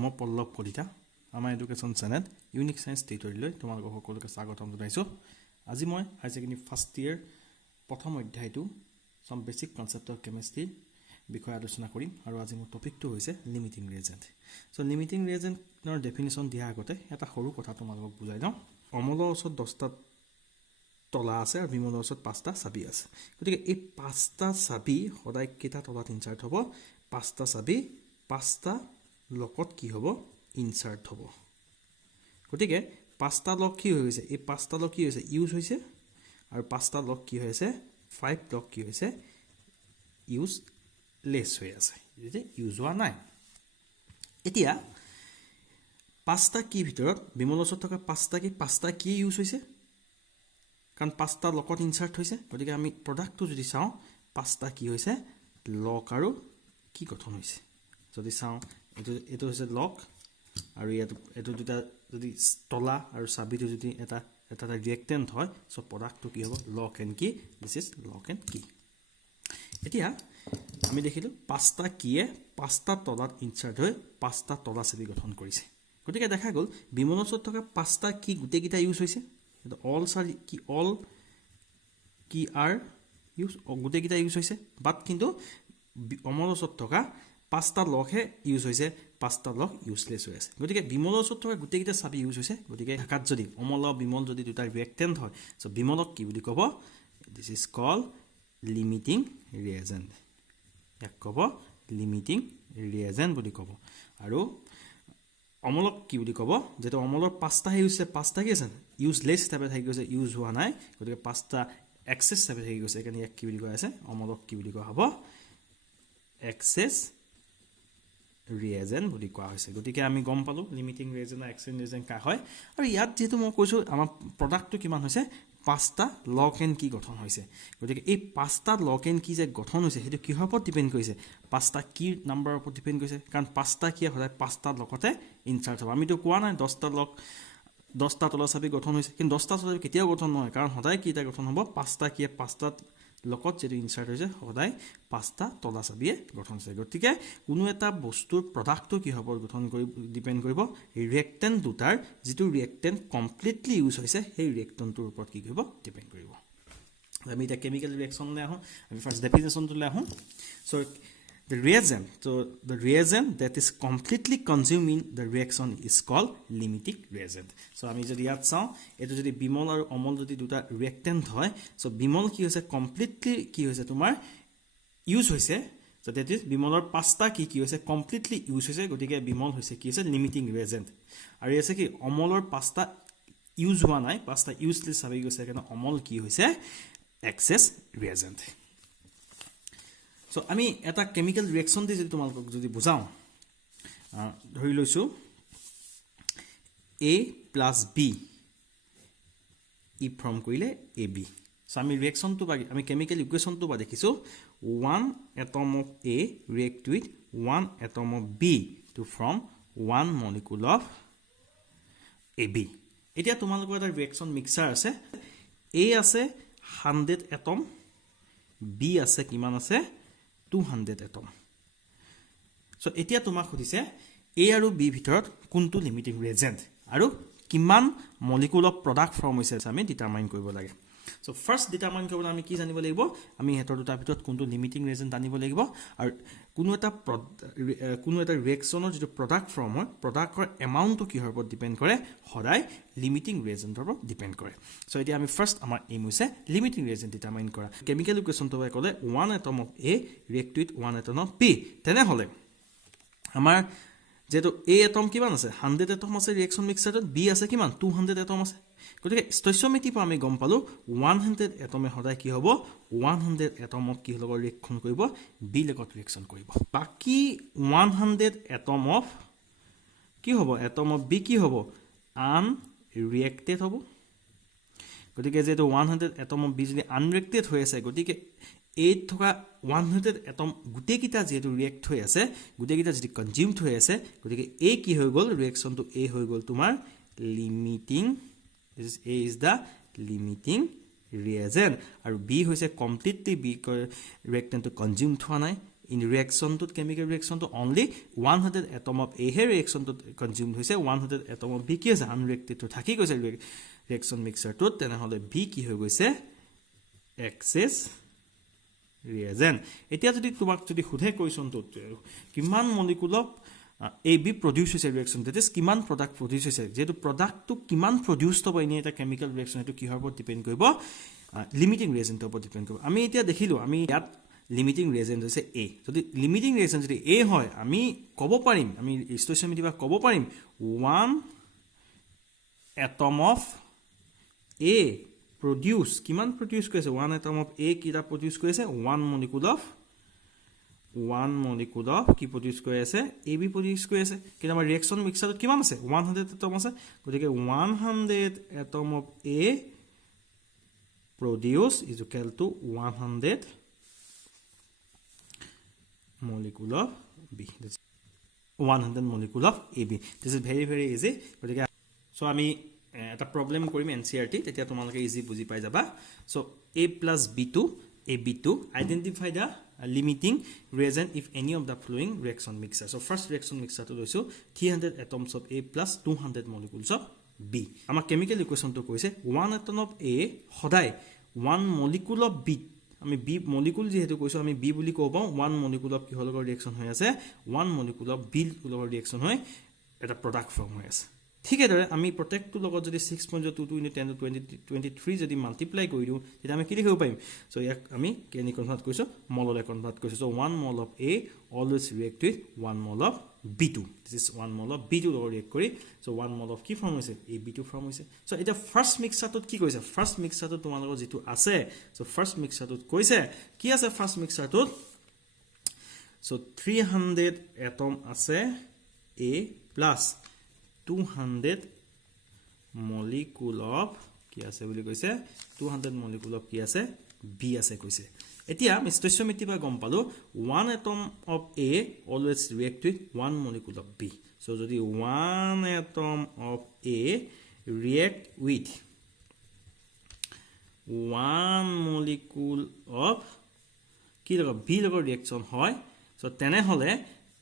মই পল্লৱ কলিতা আমাৰ education channel unique science টিউটৰিয়েললৈ তোমালোকক সকলোকে স্বাগতম জনাইছো। আজি মই হাই সেকেন্ডাৰী ফাৰ্ষ্ট ইয়াৰ প্ৰথম অধ্যায়টো সম বেসিক কনসেপ্ট অফ কেমিষ্ট্ৰি বিষয়ে আলোচনা কৰিম আৰু আজি মোৰ টপিকটো হৈছে লিমিটিং ৰিএজেন্ট। সো লিমিটিং ৰিএজেন্টৰ ডেফিনিশ্যন দিয়া আগতে এটা সৰু কথা তোমালোকক বুজাই দিওঁ। অমলৰ ওচৰত 10টা তলা আছে আৰু বিমলৰ ওচৰত 5টা চাবি আছে। গতিকে এই 5টা চাবি সদায় কেইটা তলাত ইনচাৰ্ট হ'ব? 5টা চাবি 5টা লকত কি হ'ব? ইনচাৰ্ট হ'ব। গতিকে 5টা লক কি হৈছে? এই 5টা লক কি হৈছে? ইউজ হৈছে আৰু 5টা লক কি হৈছে? 5 লক কি হৈছে? ইউজলেছ হৈ আছে, যে ইউজ হোৱা নাই। এতিয়া 5টা কি ভিতৰত বিমলৰ ওচৰত থকা 5টা কি ইউজ হৈছে? কাৰণ 5টা লকত ইনচাৰ্ট হৈছে। গতিকে আমি প্ৰডাক্টটো যদি চাওঁ 5টা কি হৈছে? লক আৰু কি গঠন হৈছে? যদি চাওঁ এইটো হৈছে লক আৰু এইটো দুটা যদি তলা আৰু চাবিটো যদি এটা ৰিয়েক্টেন্ট হয়, সো প্ৰডাক্টটো কি হ'ব? লক এণ্ড কি। দিস ইজ লক এণ্ড কি। এতিয়া আমি দেখিলো 5টা কিয়ে 5টা তলাত ইনচাৰ্ট হৈ 5টা তলা চাবি গঠন কৰিছে। গতিকে দেখা গ'ল বিমলৰ ওচৰত থকা 5টা কি গোটেইকেইটা ইউজ হৈছে। অল কি আৰ ইউজ, গোটেইকেইটা ইউজ হৈছে। বাট কিন্তু অমলৰ ওচৰত থকা 5টা লকহে ইউজ হৈছে, 5টা লক ইউজলেছ হৈ আছে। গতিকে বিমলৰ ওচৰত থকা গোটেইকেইটা চাবি ইউজ হৈছে। গতিকে ঢাকাত যদি অমল আৰু বিমল যদি দুটা ৰিয়েক্টেন্ট হয়, সো বিমলক কি বুলি ক'ব? This is call limiting reagent. ইয়াক ক'ব লিমিটিং ৰিএজেন্ট বুলি ক'ব। আৰু অমলক কি বুলি ক'ব? যেটো অমলৰ 5টাহে ইউজ হৈছে, 5টা কি আছে? ইউজলেছ হিচাপে থাকি গৈছে, ইউজ হোৱা নাই। গতিকে 5টা এক্সেছ হিচাপে থাকি গৈছে। সেইকাৰণে ইয়াক কি বুলি কোৱা আছে? অমলক কি বুলি কোৱা হ'ব? এক্সেছ ৰিএজেন্ট বুলি কোৱা হৈছে। গতিকে আমি গম পালো লিমিটিং ৰিএজেন্ট আৰু এক্সেছ ৰিএজেন্ট কা হয়। আৰু ইয়াত যেহেতু মই কৈছো আমাৰ প্ৰডাক্টটো কিমান হৈছে? 5টা লক এণ্ড কি গঠন হৈছে। গতিকে এই 5টা লক এণ্ড কি যে গঠন হৈছে, সেইটো কিহৰ ওপৰত ডিপেন্ড কৰিছে? 5টা কি নাম্বাৰৰ ওপৰত ডিপেন্ড কৰিছে। কাৰণ 5টা কি সদায় 5টা লকতে ইনচাৰ্ট হ'ব। আমিতো কোৱা নাই 10টা লক 10টা তলা চাবি গঠন হৈছে, কিন্তু 10টা তলা চাবি কেতিয়াও গঠন নহয়। কাৰণ সদায় কিটা গঠন হ'ব? 5টা কি 5টা লকত যেটো ইনচাৰ্ট হৈছে, সদায় 5টা তলা চাবিয়ে গঠন হৈছে। গতিকে কোনো এটা বস্তুৰ প্ৰডাক্টটো কি হ'ব গঠন কৰি ডিপেন্ড কৰিব ৰিয়েক্টেন্ট দুটাৰ, যেটো ৰিয়েক্টেন্ট কমপ্লিটলি ইউজ হৈছে, সেই ৰিয়েক্টেন্টটোৰ ওপৰত কি কৰিব? ডিপেন্ড কৰিব। আমি এটা কেমিক্যাল ৰিয়েকশনলৈ আহোঁ। আমি ফাৰ্স্ট ডেফিনেশ্যনটোলৈ আহোঁ। So the reagent that is completely consumed in the reaction is called limiting reagent. So আমি যদি ইয়াত চাওঁ, এটো যদি বিমল আৰু অমল যদি দুটা ৰিয়েক্টেন্ট হয়, সো বিমল কি হৈছে? কমপ্লিটলি কি হৈছে? তোমাৰ ইউজ হৈছে। সো দ্যাট ইজ বিমলৰ 5টা কি হৈছে? কমপ্লিটলি ইউজ হৈছে। গতিকে বিমল হৈছে কি হৈছে? লিমিটিং ৰিএজেন্ট। আৰু আছে কি অমলৰ 5টা ইউজ হোৱা নাই, 5টা ইউজলেছ চাবি গৈছে। কাৰণ অমল কি হৈছে? এক্সেছ ৰিএজেন্ট। সো আমি এটা কেমিক্যাল ৰিয়েকশন দি যদি তোমালোকক যদি বুজাওঁ, ধৰি লৈছো A + B ই ফৰ্ম কৰিলে AB। সো আমি ৰিয়েকশনটো বা আমি কেমিক্যাল ইকুৱেশ্যনটো বা দেখিছো 1 atom of A react with 1 atom of B to form 1 molecule of AB। এতিয়া তোমালোকৰ এটা ৰিয়েকশন মিক্সাৰ আছে। A আছে 100 এটম, B আছে কিমান আছে? 200 এটম। সো এতিয়া তোমাক সুধিছে A আৰু B ভিতৰত কোনটো লিমিটিং ৰিএজেন্ট আৰু কিমান মলিকুল অফ প্ৰডাক্ট ফৰ্ম হৈছে আমি ডিটাৰমাইন কৰিব লাগে। সো ফাৰ্স্ট ডিটাৰমাইন কৰিবলৈ আমি কি জানিব লাগিব? আমি হেতৰ দুটাৰ ভিতৰত কোনটো লিমিটিং ৰিএজেন্ট জানিব লাগিব। আৰু কোনো এটা ৰিয়েকশনৰ যেটো প্ৰডাক্ট ফৰ্ম হয়, প্ৰডাক্টৰ এমাউন্টটো কিহৰ ওপৰত ডিপেন্ড কৰে? সদায় লিমিটিং ৰিএজেন্টৰ ওপৰত ডিপেন্ড কৰে। সো এতিয়া আমি ফাৰ্স্ট আমাৰ এইম হৈছে লিমিটিং ৰিএজেন্ট ডিটাৰমাইন কৰা। কেমিক্যাল ইকুৱেশ্যনটো ক'লে 1 atom of A react with 1 atom of B, তেনেহলে আমাৰ যেটো A এটম কিমান আছে? 100 এটম আছে ৰিয়েকশন মিক্সাৰত, B আছে কিমান? 200 এটম আছে। গতিকে ষ্টয়চিওমেট্ৰি পৰা আমি গম পালো 100 এটমে সদায় কি হ'ব? 100 এটমক কি লগত ৰিয়েকশন কৰিব? B লগত ৰিয়েকশন কৰিব। বাকি 100 এটম অফ কি হ'ব? এটম অফ B কি হ'ব? আনৰিয়েক্টেড হ'ব। গতিকে যেটো 100 এটম অফ B যদি আনৰিয়েক্টেড হৈ আছে, গতিকে এই থকা 100 এটম গোটেইকেইটা যেটো ৰিয়েক্ট হৈ আছে, গোটেইকেইটা যদি কনজিউমড হৈ আছে, গতিকে A কি হৈ গ'ল? ৰিয়েকশনটো A হৈ গ'ল তোমাৰ limiting. A is the limiting reagent আৰু B হৈছে কমপ্লিটলি B ৰিয়েক্টেন্টটো কনজিউমড হোৱা নাই। in reaction to chemical reaction to only 100 atom of A হে reaction to consumed হৈছে 100 atom of B কি আছে unreacted to থাকি গৈছে reaction mixture to তেনেহলে B কি হৈ গৈছে excess reagent এতিয়া যদি তোমাক যদি খুধে কোৱেশ্চন তো কিমান মলিকুল অফ AB produce হৈছে reaction that is কিমান product produce হৈছে যেটো product to কিমান produced হ'ব ইনি এটা chemical reaction এটো কিহৰ ওপৰত ডিপেন্ড কৰিব limiting reagent ওপৰত ডিপেন্ড কৰিব আমি এতিয়া দেখিলো আমি ইয়াত limiting reagent হৈছে A যদি limiting reagent যদি A হয় আমি কব পাৰিম আমি stoichiometry বা কব পাৰিম 1 atom of A produce কিমান produce কৰিছে 1 atom of A কিটা produce কৰিছে 1 molecule of কি produce কৰি আছে AB produce কৰি আছে কিন্তু আমাৰ reaction mixture কিমান আছে 100 atom আছে গতিকে 100 atom of A produce is equal to 100 molecule of B 100 molecule of AB this is very easy গতিকে so আমি এটা প্রবলেম কৰিম NCERT তেতিয়া তোমালোকে ইজি বুজি পাই যাবা so A plus B2 AB2 identify the limiting reagent if any of the following reaction mixture so first reaction mixture to লৈছো 300 atoms of A plus 200 molecules of B আমাৰ chemical equation to কৈছে 1 atom of A সদায় 1 molecule of B আমি B molecule যেহেতু কৈছো আমি B বুলি কব 1 molecule of কি হলগৰ reaction হৈ আছে 1 molecule of B লগৰ reaction হয় এটা product form হৈ আছে ঠিক আছে আমি protect to লগত যদি 6.22 into 10 to 23 যদি মাল্টিপ্লাই কৰি দিও তেতিয়া আমি কি লিখিব পাৰিম সো ইয়াক আমি কেনি কনভাৰ্ট কৰিছো মললে কনভাৰ্ট কৰিছো so 1 mole of A always react with 1 mole of B2 this is 1 mole of B2 লগত react কৰি সো 1 mole of কি ফৰ্ম হৈছে AB2 ফৰ্ম হৈছে সো এটা ফাৰ্স্ট মিক্সাৰটোত কি কৈছে ফাৰ্স্ট মিক্সাৰটোত তোমালোকৰ যেটো আছে সো ফার্স্ট মিক্সারটোত কৈছে কি আছে ফার্স্ট মিক্সারটোত সো 300 atom আছে A plus 200 molecule of কি আছে বুলি কৈছে 200 molecule of কি আছে B আছে কৈছে এতিয়া আমি stoichiometry বা গম পালো 1 atom of A always react with 1 molecule of B so যদি 1 atom of A react with 1 molecule of কি লগৰ B লগৰ reaction হয় so তেনেহলে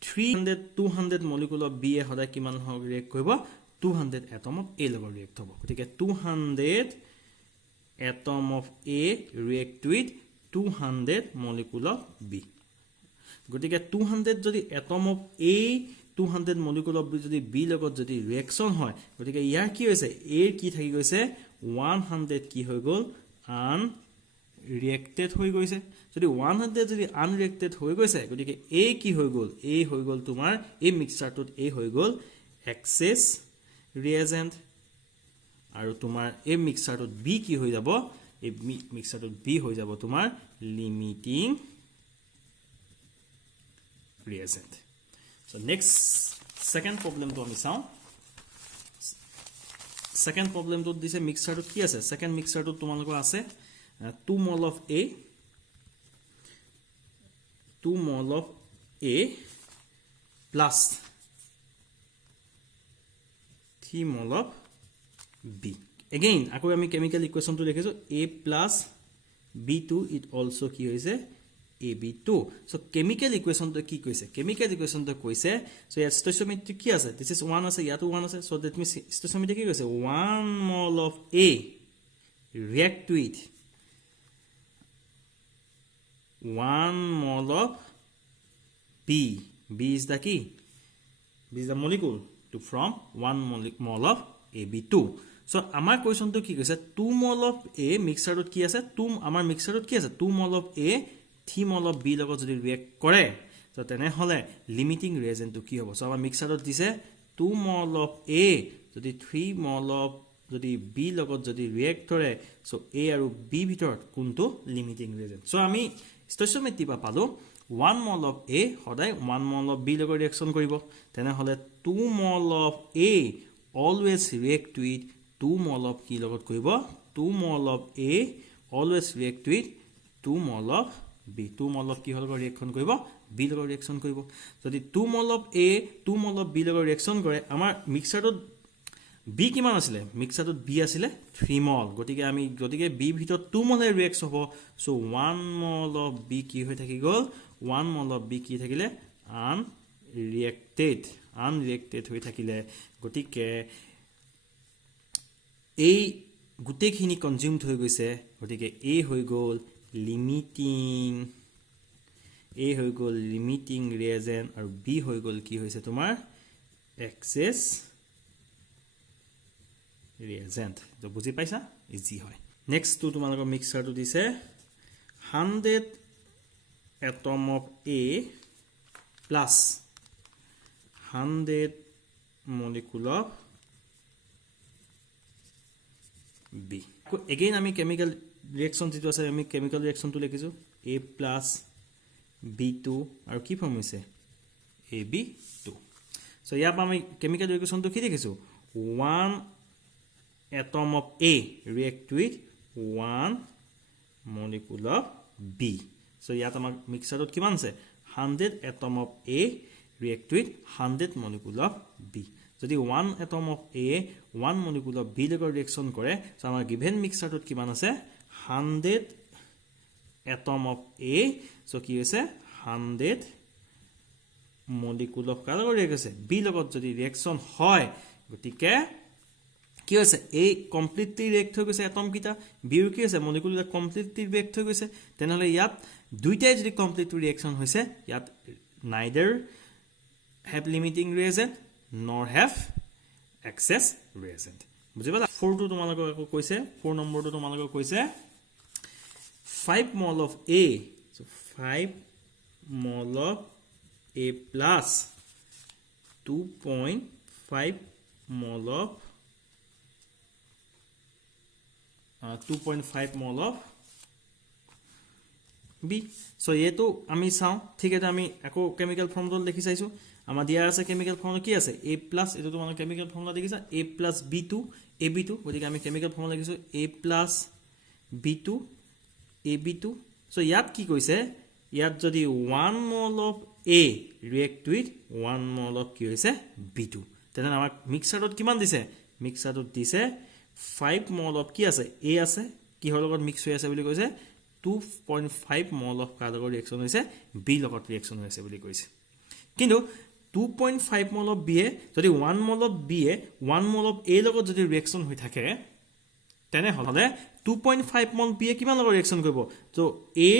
200 molecule of B এ হদায় কিমান হক react কৰিব 200 atom of A লগৰ react হ'ব গতিকে 200 atom of A react with 200 molecule of B গতিকে 200 যদি atom of A 200 molecule of B যদি B লগত যদি reaction হয় গতিকে ইয়াৰ কি হৈছে A কি থাকি গৈছে 100 কি হৈ গল reacted হৈ গৈছে যদি 100 যদি unreacted হৈ গৈছে গতিকে A কি হৈ গল A হৈ গল তোমাৰ এই মিক্সচাৰটোত A হৈ গল excess reagent আৰু তোমাৰ এই মিক্সচাৰটোত B কি হৈ যাব এই মিক্সচাৰটোত B হৈ যাব তোমাৰ limiting reagent so next second problem to আমি চাও second problem to দিছে মিক্সচাৰটোত কি আছে second মিক্সচাৰটোত তোমালোকৰ আছে 2 mole of A 2 mole of A plus 3 mole of B again আকৌ আমি chemical equation to লিখিছো A plus B2 it also কি হৈছে AB2 so chemical equation to কি কৈছে chemical equation to কৈছে so ইয়াত stoichiometry কি আছে this is 1 আছে ইয়াতো 1 আছে so that means stoichiometry কি কৈছে 1 mole of A react with 1 mole of B B is the key B is the molecule to from 1 mole of AB2 so আমাৰ question to কি কৈছে 2 mole of A mixture কি আছে 2 আমাৰ mixture কি আছে 2 mole of A 3 mole of B লগত যদি react কৰে so তেনেহলে limiting reagent to কি হ'ব so আমাৰ mixture দিছে 2 mole of A যদি 3 mole of যদি B লগত যদি react কৰে so A আৰু B ভিতৰত কোনটো limiting reagent so আমি stoichiometry বা পালো 1 mole of A সদায় 1 mole of B লগত reaction কৰিব তেনেহলে 2 mole of A always react with 2 mole of কি লগত কৰিব 2 mole of A always react with 2 mole of B 2 mole of কি হল reaction কৰিব B লগত reaction কৰিব যদি 2 mole of A 2 mole of B লগত reaction কৰে আমাৰ মিক্সচাৰটোত B কিমান আছিল মিক্সচাৰটোত B আছিল 3 mole গতিকে B ভিতৰত 2 mole react হ'ব so 1 mole of B কি হৈ থাকি গল 1 mol of B কি থাকিলে unreacted হৈ থাকিলে গটিকে এই গুটেখিনি কনজিউমড হৈ গৈছে গটিকে A হৈ গল limiting reagent আৰু B হৈ গল কি হৈছে তোমাৰ excess reagent তো বুজি পাইছা ইজি হয় নেক্সট টু তোমালোকৰ মিক্সাৰটো দিছে 100 atom of A plus 100 molecule of B again আমি chemical reaction যেটো আছে আমি chemical reaction to লিখিছো A plus B2 আৰু কি ফৰ্ম হৈছে AB2 so ইয়াৰ পৰা আমি chemical reaction to কি লিখিছো 1 atom of A react with 1 molecule of B so ইয়াত আমাৰ মিক্সাৰত কিমান আছে 100 atom of A react with 100 molecule of B যদি 1 atom of A 1 molecule of B লগত ৰিএকচন কৰে so আমাৰ given মিক্সাৰটোত কিমান আছে 100 atom of A so কি হৈছে 100 molecule of কাৰ লগত ৰিএক্ট হৈছে B লগত যদি ৰিএকচন হয় গতিকে কি হৈছে A কমপ্লিটলি ৰিএক্ট হৈ গৈছে এটম কিটা B ৰ কি হৈছে মলিকুল কমপ্লিটলি ৰিএক্ট হৈ গৈছে তেনেহলে ইয়াত দুইটাই যদি কমপ্লিট ৰিএকচন হৈছে ইয়াত neither have limiting reagent nor have excess reagent বুজিবা 4 টো তোমালোকক কৈছে 4 নম্বৰটো তোমালোকক কৈছে 5 mol of A so 5 mol of A plus 2.5 mol of 2.5 mol of B so ये तो আমি চাও ঠিক আছে আমি একো কেমিক্যাল ফর্মুলা লিখি চাইছো আমাৰ দিয়া আছে কেমিক্যাল ফর্মুলা কি আছে A+ এটো তোমালোক কেমিক্যাল ফর্মুলা দেখিছা A+ B2 AB2 গতিকে আমি কেমিক্যাল ফর্মুলা লিখিছো A+ B2 AB2 so ইয়াত কি কৈছে ইয়াত যদি 1 mol of A react with 1 mol of কি হৈছে B2 তেনে আমাৰ মিক্সাৰত কিমান দিছে মিক্সাৰত দিছে 5 mol of কি আছে A আছে কি হল লগত মিক্স হৈ আছে বুলি কৈছে 2.5 mol of কাৰ লগত ৰিএকচন হৈছে B লগত ৰিএকচন হৈছে বুলি কৈছে কিন্তু 2.5 mol of B এ যদি 1 mol of B A 1 mol of A লগত যদি ৰিএকচন হৈ থাকে তেনে হলে 2.5 mol B এ কিমান লগত ৰিএকচন কৰিব তো A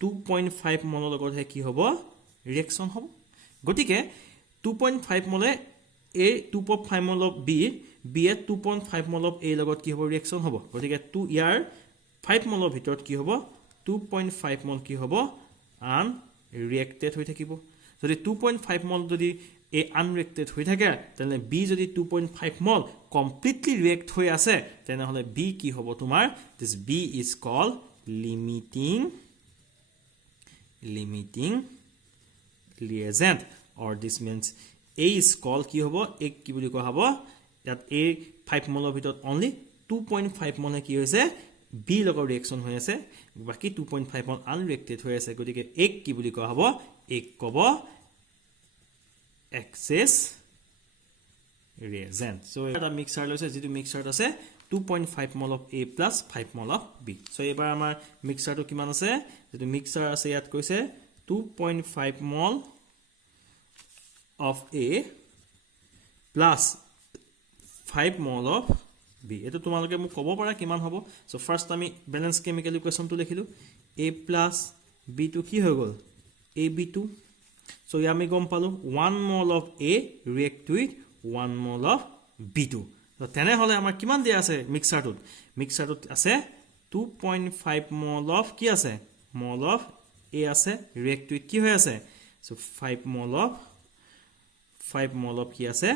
2.5 mol লগত হে কি হ'ব ৰিএকচন হ'ব গটিকে 2.5 mol A 2.5 mol of B B A 2.5 mol of A লগত কি হ'ব ৰিএকচন হ'ব গটিকে 2 ইয়াৰ 5 mol ভিতৰত কি হ'ব 2.5 mol কি হ'ব unreacted হৈ থাকিব যদি 2.5 mol যদি A unreacted হৈ থাকে তেনে B যদি 2.5 mol completely react হৈ আছে তেনে হলে B কি হ'ব তোমাৰ this B is called limiting reagent or this means A is called কি হ'ব এক কি বুলি কোৱা হ'ব that A 5 mol ভিতৰত only 2.5 mol কি হৈছে B লগত ৰিএকচন হৈ আছে বাকি 2.5 mol unreacted হৈ আছে গতিকে এক কি বুলি কোৱা হ'ব এক কব excess reagent so এটা মিক্সাৰ লৈছে যেটো মিক্সাৰ আছে 2.5 mol of A plus 5 mol of B so এবাৰ আমাৰ মিক্সাৰটো কিমান আছে যেটো মিক্সাৰ আছে ইয়াত কৈছে 2.5 mol of A plus 5 mol of B এটো তোমালোকে মোক কব পাৰা কিমান হ'ব সো ফাৰ্স্ট আমি ব্যালেন্স কেমিক্যাল ইকুয়েশনটো লিখিলো A plus B2 কি হৈ গল AB2 so আমি গম পালো 1 mol of A react with 1 mol of B2 তো তেনে হলে আমাৰ কিমান দিয়া আছে মিক্সাৰটোত আছে 2.5 mol of কি আছে mol of A আছে react with কি হৈ আছে so 5 mol of কি আছে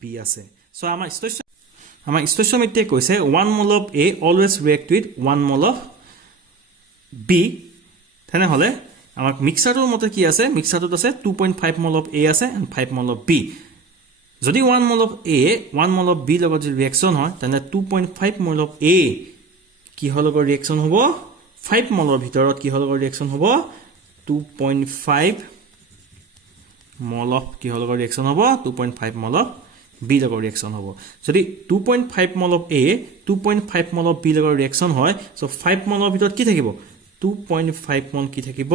B আছে so আমাৰ stoichiometry কৈছে 1 mol of A always react with 1 mol of B তেনে হলে আমাৰ মিক্সাৰটোৰ মতে কি আছে মিক্সাৰটোত আছে 2.5 mol of A আছে and 5 mol of B যদি 1 mol of A 1 mol of B লগত যদি ৰিএকচন হয় তেনে 2.5 mol of A কি হল লগত ৰিএকচন হ'ব 5 mol ভিতৰত কি হল লগত ৰিএকচন হ'ব 2.5 mol of কি হল লগত ৰিএকচন হ'ব 2.5 mol of B লগত ৰিএকচন হ'ব যদি 2.5 mol of A 2.5 mol of B লগত ৰিএকচন হয় সো 5 mol ভিতৰত কি থাকিব 2.5 mol কি থাকিব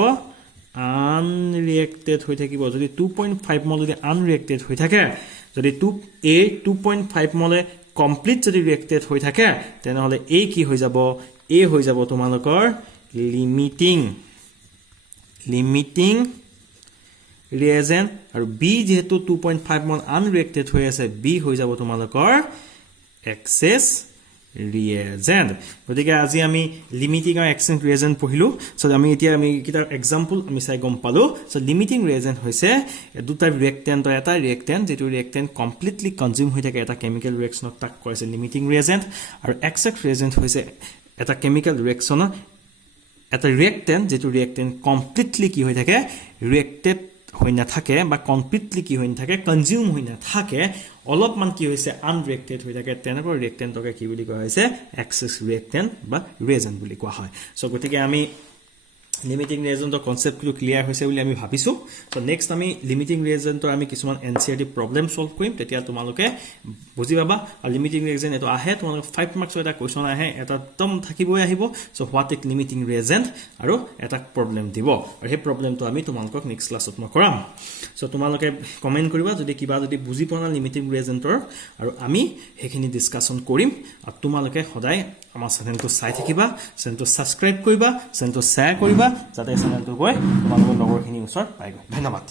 আনৰিয়েক্টেড হৈ থাকিব যদি 2.5 মল যদি আনৰিয়েক্টেড হৈ থাকে যদি 2.5 মলে কমপ্লিট যদি ৰিয়েক্টেড হৈ থাকে তেনেহলে এই কি হৈ যাব এ হৈ যাব তোমালোকৰ লিমিটিং reagent আৰু বি যেহেতু 2.5 মল আনৰিয়েক্টেড হৈ আছে বি হৈ যাব তোমালোকৰ এক্সেস reagent গতিকে আজি আমি লিমিটিং আৰু এক্সেস reagent পঢ়িলো সো আমি এতিয়া আমি কিটা এক্সাম্পল আমি চাই গম পালো সো লিমিটিং reagent হৈছে দুটা reactant আৰু এটা reactant যেটো reactant কমপ্লিটলি কনজিউম হৈ থাকে এটা কেমিক্যাল ৰিঅ্যাকচনত তাক কৈছে লিমিটিং reagent আৰু এক্সেস reagent হৈছে এটা কেমিক্যাল ৰিঅ্যাকচন এটা reactant যেটো reactant কমপ্লিটলি কি হৈ থাকে reacted হৈ না থাকে বা কমপ্লিটলি কি হৈ না থাকে কনজিউম হৈ না থাকে অলপমান কি হৈছে আনৰিয়েক্টেড হৈ থাকে তেনেকৈ ৰিয়েক্টেন্টকে কি বুলি কোৱা হৈছে এক্সেস ৰিয়েক্টেন্ট বা ৰিয়েজেন্ট বুলি কোৱা হয় সো গতিকে আমি লিমিটিং ৰিয়েজেন্টৰ কনসেপ্টটো ক্লিয়াৰ হৈছে বুলি আমি ভাবিছো সো নেক্সট আমি লিমিটিং ৰিয়েজেন্টৰ আমি কিছুমান এনসিআৰটি প্ৰবলেম সলভ কৰিম তেতিয়া তোমালোকে বুজি পাবা আৰু লিমিটিং ৰিয়েজেন্ট এটো আহে তোমালোক 5 মাৰ্কছৰ এটা কোৱেশ্চন আহে এটা একদম থাকিবই আহিব সো হোৱাট ইজ লিমিটিং ৰিয়েজেন্ট আৰু এটা প্ৰবলেম দিব আৰু সেই প্ৰবলেমটো আমি তোমালোকক নেক্সট ক্লাছত মই কৰাম সো তোমালোকে কমেন্ট কৰিবা যদি কিবা যদি বুজি পোৱা লিমিটিং ৰিয়েজেন্টৰ আৰু আমি হেখিনি ডিসকাশন কৰিম আৰু তোমালোকে সদায় আমাৰ চেনেলটো চাই থাকিবা চেনেলটো সাবস্ক্ৰাইব কৰিবা চেনেলটো শ্বেয়াৰ কৰিবা যাতে চেনেলটো গৈ তোমালোকৰ লগৰখিনি ওচৰত পাই গৈ ধন্যবাদ